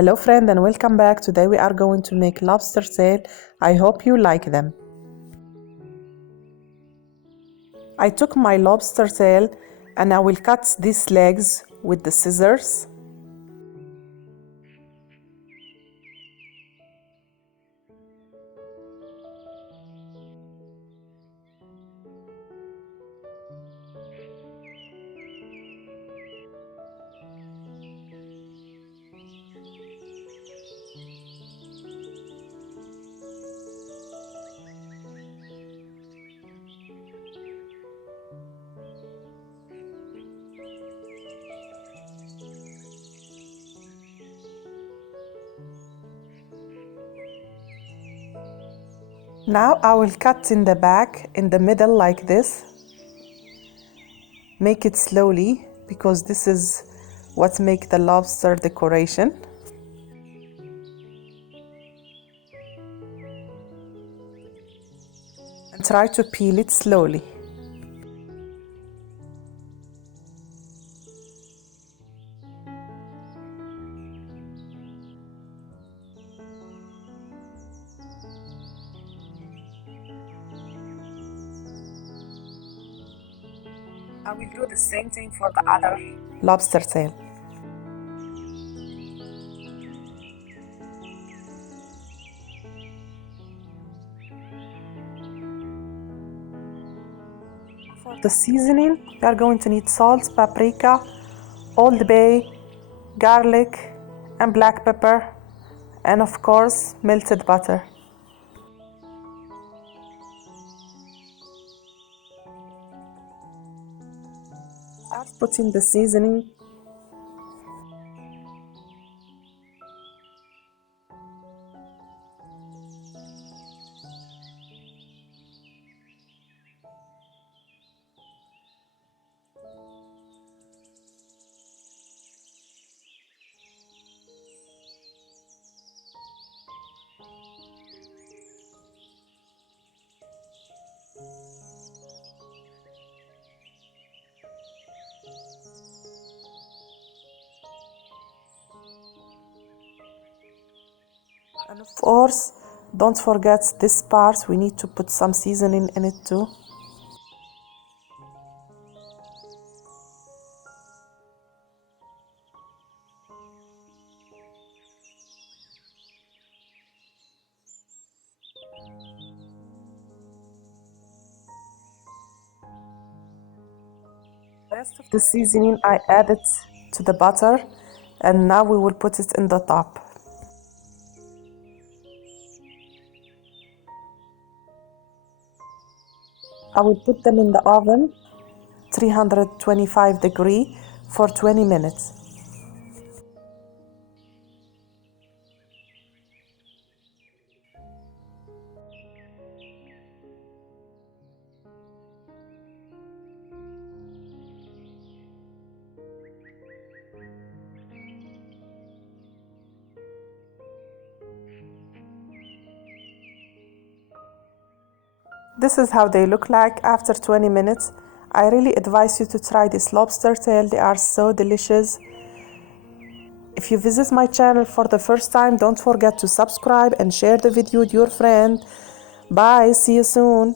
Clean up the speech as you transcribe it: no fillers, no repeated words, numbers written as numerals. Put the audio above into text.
Hello friend and welcome back. Today we are going to make lobster tail. I hope you like them. I took my lobster tail and I will cut these legs with the scissors. Now I will cut in the back, in the middle like this. Make it slowly because this is what makes the lobster decoration. And try to peel it slowly. I will do the same thing for the other lobster tail. For the seasoning, we are going to need salt, paprika, Old Bay, garlic, and black pepper, and of course, melted butter. Start putting the seasoning. And of course, don't forget this part, we need to put some seasoning in it too. The rest of the seasoning I added to the butter, and now we will put it in the top. I will put them in the oven, 325 degrees for 20 minutes. This is how they look like after 20 minutes. I really advise you to try this lobster tail. They are so delicious. If you visit my channel for the first time, don't forget to subscribe and share the video with your friend. Bye, see you soon.